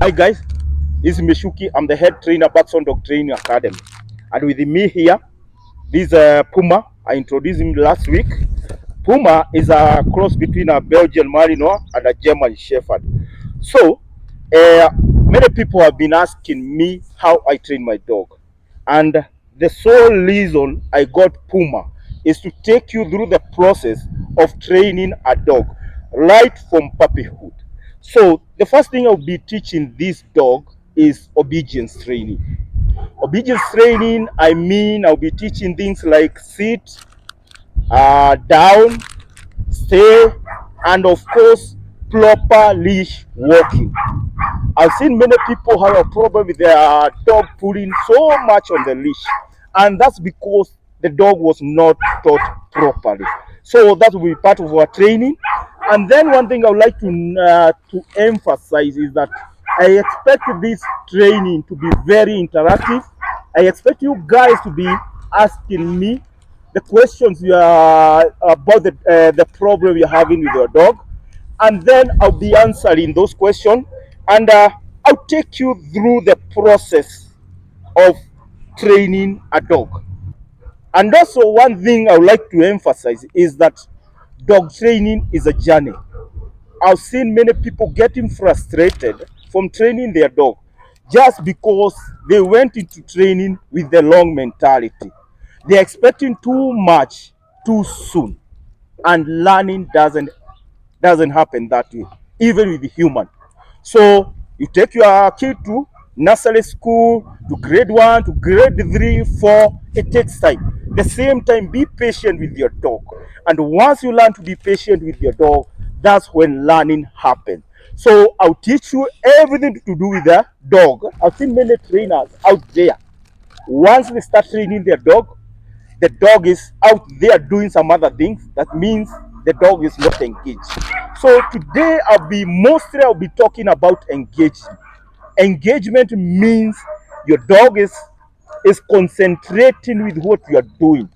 Hi guys, this is Mishuki. I'm the head trainer Batson Dog Training Academy. And with me here, this Puma. I introduced him last week. Puma is a cross between a Belgian Malinois and a German Shepherd. So, many people have been asking me how I train my dog. And the sole reason I got Puma is to take you through the process of training a dog right from puppyhood. So the first thing I'll be teaching this dog is obedience training. Obedience training, I mean, I'll be teaching things like sit, down, stay, and of course, proper leash walking. I've seen many people have a problem with their dog pulling so much on the leash, and that's because the dog was not taught properly. So that will be part of our training. And then one thing I would like to emphasize is that I expect this training to be very interactive. I expect you guys to be asking me the questions you are about the problem you're having with your dog, and then I'll be answering those questions, and I'll take you through the process of training a dog. And also, one thing I would like to emphasize is that dog training is a journey. I've seen many people getting frustrated from training their dog just because they went into training with the long mentality. They're expecting too much too soon, and learning doesn't happen that way, even with the human. So you take your kid to nursery school, to grade 1, to grade 3, 4. It takes time. The same time, be patient with your dog. And once you learn to be patient with your dog, that's when learning happens. So I'll teach you everything to do with the dog. I've seen many trainers out there. Once they start training their dog, the dog is out there doing some other things. That means the dog is not engaged. So today I'll be talking about engagement. Engagement means your dog is concentrating with what you are doing.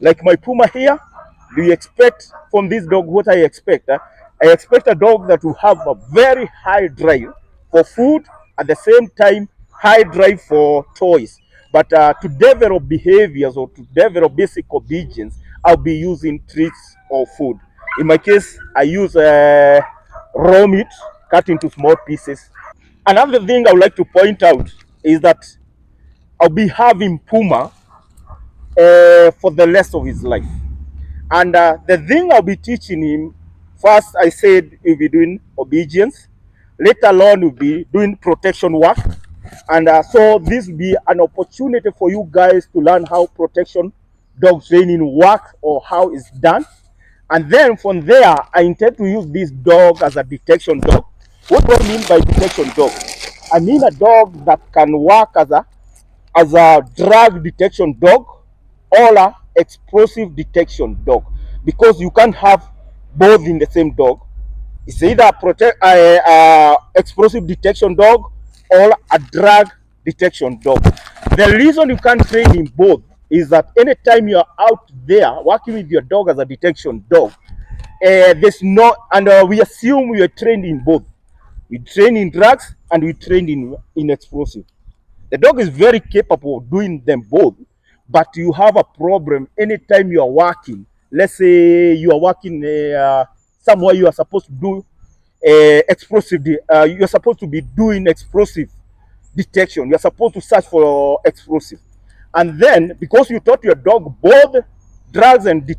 Like my Puma here, do you expect from this dog what I expect? I expect a dog that will have a very high drive for food, at the same time high drive for toys. But to develop behaviors or to develop basic obedience, I'll be using treats or food. In my case, I use raw meat cut into small pieces. Another thing I would like to point out is that I'll be having Puma for the rest of his life. And the thing I'll be teaching him, first I said he'll be doing obedience. Later on, we'll be doing protection work. And so this will be an opportunity for you guys to learn how protection dog training works or how it's done. And then from there, I intend to use this dog as a detection dog. What do I mean by detection dog? I mean a dog that can work as a drug detection dog or a explosive detection dog, because you can't have both in the same dog. It's either explosive detection dog or a drug detection dog. The reason you can't train in both is that anytime you're out there working with your dog as a detection dog, there's no, and we assume we are trained in both. We train in drugs and we train in explosive. The dog is very capable of doing them both, but you have a problem anytime you are working. Let's say you are working somewhere you are supposed to do explosive. You are supposed to be doing explosive detection. You are supposed to search for explosive, and then because you taught your dog both drugs and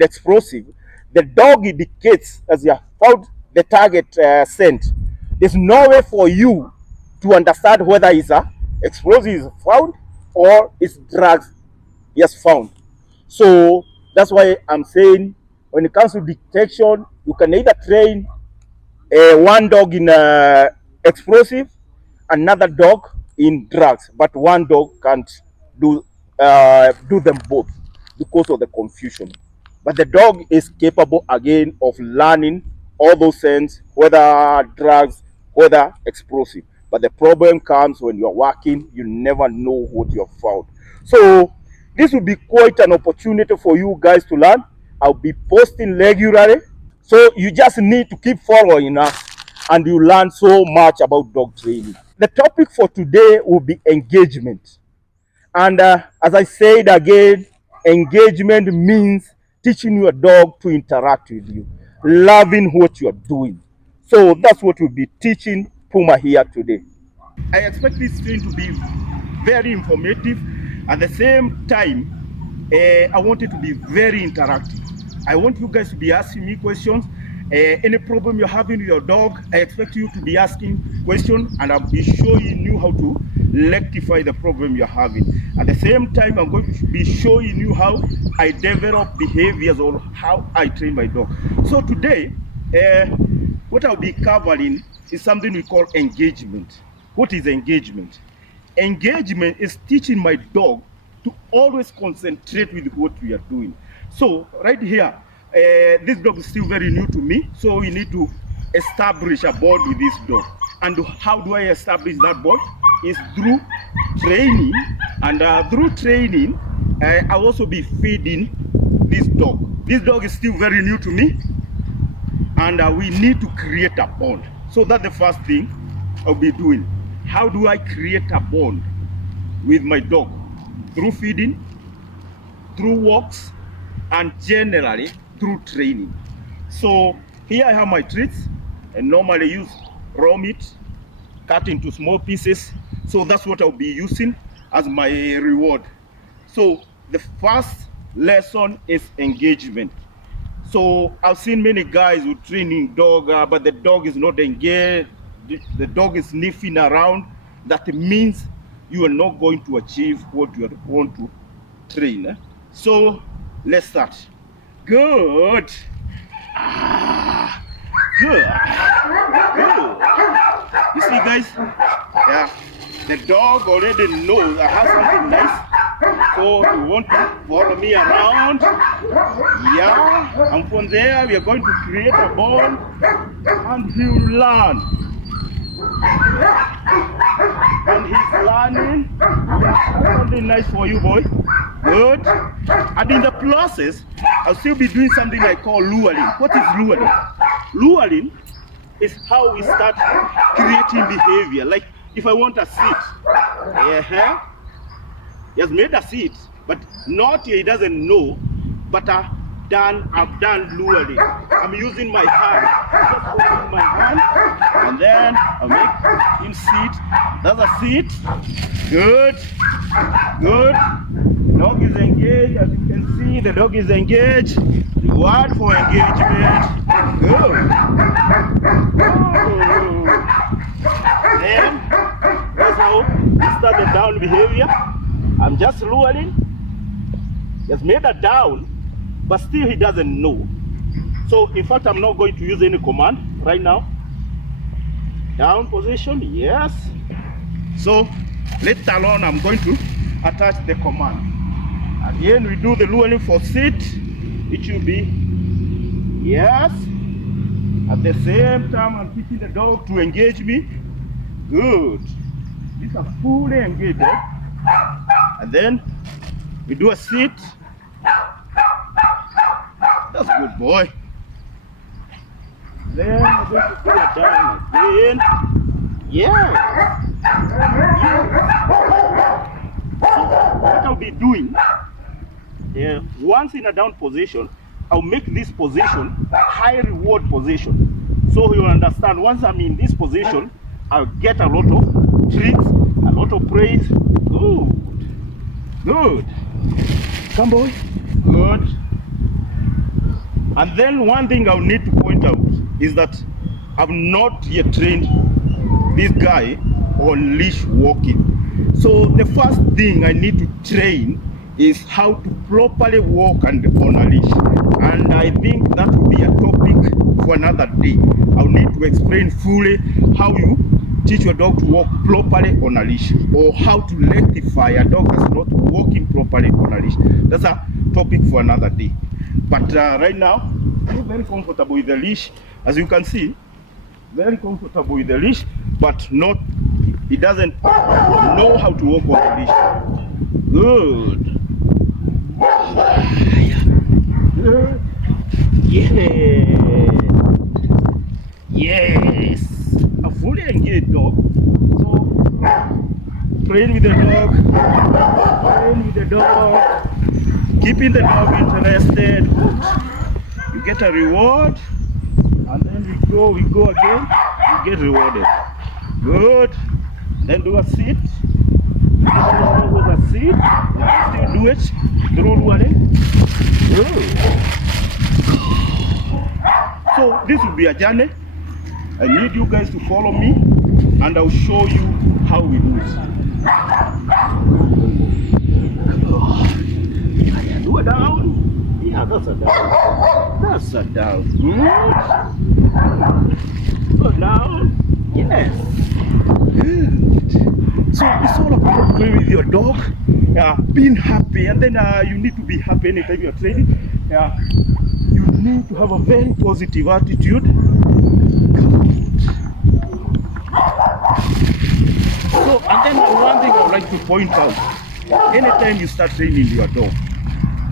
explosive, the dog indicates as you have found the target scent. There's no way for you to understand whether it's a explosive is found or it's drugs he has found. So that's why I'm saying when it comes to detection, you can either train one dog in explosive, another dog in drugs, but one dog can't do do them both because of the confusion. But the dog is capable again of learning all those things, whether drugs, whether explosive. But the problem comes when you're working, you never know what you have found. So this will be quite an opportunity for you guys to learn. I'll be posting regularly, so you just need to keep following us. and you learn so much about dog training. The topic for today will be engagement. And as I said again, engagement means teaching your dog to interact with you, loving what you are doing. So that's what we'll be teaching Puma here today. I expect this training to be very informative. At the same time, I want it to be very interactive. I want you guys to be asking me questions. Any problem you're having with your dog, I expect you to be asking questions, and I'll be showing you how to rectify the problem you're having. At the same time, I'm going to be showing you how I develop behaviors or how I train my dog. So today, what I'll be covering is something we call engagement. What is engagement? Engagement is teaching my dog to always concentrate with what we are doing. So right here, this dog is still very new to me, so we need to establish a bond with this dog. And how do I establish that bond? Is through training, and through training, I'll also be feeding this dog. This dog is still very new to me, and we need to create a bond. So that's the first thing I'll be doing. How do I create a bond with my dog? Through feeding, through walks, and generally through training. So here I have my treats, and normally use raw meat cut into small pieces. So that's what I'll be using as my reward. So the first lesson is engagement. So I've seen many guys who training dog, but the dog is not engaged. The dog is sniffing around. That means you are not going to achieve what you want to train. So let's start. Good. Good. Good. You see, guys? Yeah. The dog already knows I have something nice. So you want to follow me around? Yeah. And from there, we are going to create a bond, and he will learn. And he's learning. Something nice for you, boy. Good. And in the process, I'll still be doing something I call luring. What is luring? Luring is how we start creating behavior. Like if I want a seat, he has made a seat, but not he doesn't know. But I've done luring. I'm using my hand. Just holding my hand, and then I'll make him sit. That's a seat. Good. Good. The dog is engaged. As you can see, the dog is engaged. Reward for engagement. Good. Then that's how we start the down behavior. I'm just luring. He has made a down, but still he doesn't know. So in fact, I'm not going to use any command right now. Down position, yes. So later on, I'm going to attach the command. Again, we do the luring for sit. It should be yes. At the same time, I'm teaching the dog to engage me. Good. These are fully engaged. And then we do a sit. That's good, boy. Then we're going to put it down again. Yeah. What I'll be doing, once in a down position, I'll make this position a high reward position. So you'll understand, once I'm in this position, I'll get a lot of treats, a lot of praise. Good. Good. Come, boy. Good. And then one thing I'll need to point out is that I've not yet trained this guy on leash walking. So the first thing I need to train is how to properly walk and on a leash. And I think that will be a topic for another day. I'll need to explain fully how you teach your dog to walk properly on a leash, or how to rectify a dog that's not walking properly on a leash. That's a topic for another day. But right now, I'm very comfortable with the leash. As you can see, very comfortable with the leash, but not, he doesn't know how to walk on the leash. Good. Good. Yeah. Yes. very engaged dog. So train with the dog, keeping the dog interested. You get a reward, and then we go again, you get rewarded. Good. Then do a sit. With a sit. Still do it. Don't worry. Good. So this will be a journey. I need you guys to follow me, and I'll show you how we do it. Do it down. Yeah, that's a down. That's a down. Good. Go down. Yes. Good. So it's all about playing with your dog, being happy, and then you need to be happy anytime you're training. You need to have a very positive attitude. So, and then one thing I would like to point out, anytime you start training your dog,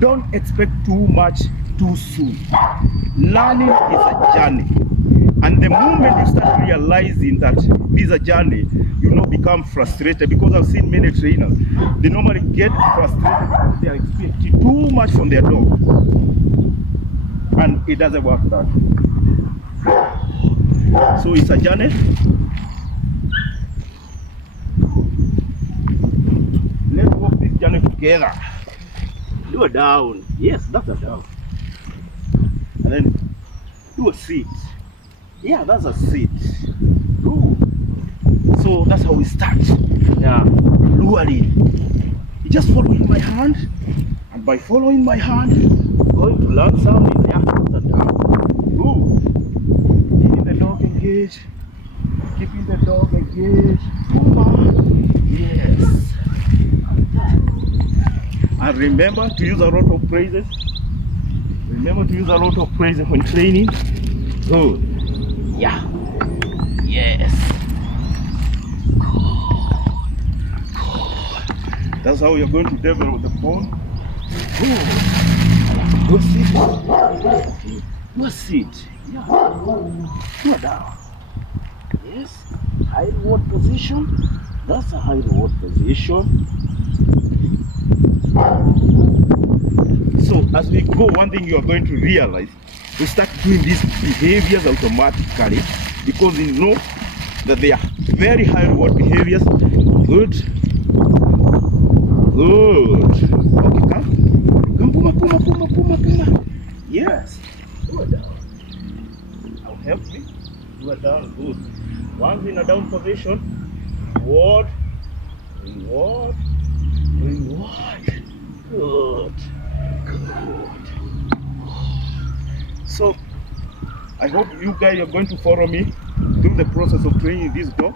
don't expect too much too soon. Learning is a journey. And the moment you start realizing that this is a journey, you not become frustrated, because I've seen many trainers, they normally get frustrated because they are expecting too much from their dog. And it doesn't work that. So it's a journey. Let's walk this journey together. Do a down. Yes, that's a down. And then do a sit. Yeah, that's a sit. Ooh. So that's how we start. Luring. You just follow in my hand, and by following my hand, you're going to learn something. Yeah, that's a down. Ooh. Keeping the dog engaged. Keeping the dog engaged. Yes. And remember to use a lot of praises. Remember to use a lot of praises when training. Good. Yeah. Yes. Good. That's how you're going to develop the bone. Good. Go sit. Go sit. Yeah. Go down. Yes. High reward position. That's a high reward position. So as we go, one thing you are going to realize, we start doing these behaviors automatically, because you know that they are very high reward behaviors. Good. Good. Okay, come. Come, Puma. Yes. Do it down. I'll help you. Do it down. Good. Once in a down position, reward. Good. So I hope you guys are going to follow me through the process of training this dog.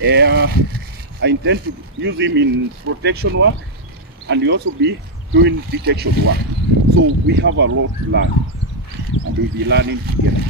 I intend to use him in protection work, and we also be doing detection work. So we have a lot to learn, and we'll be learning together.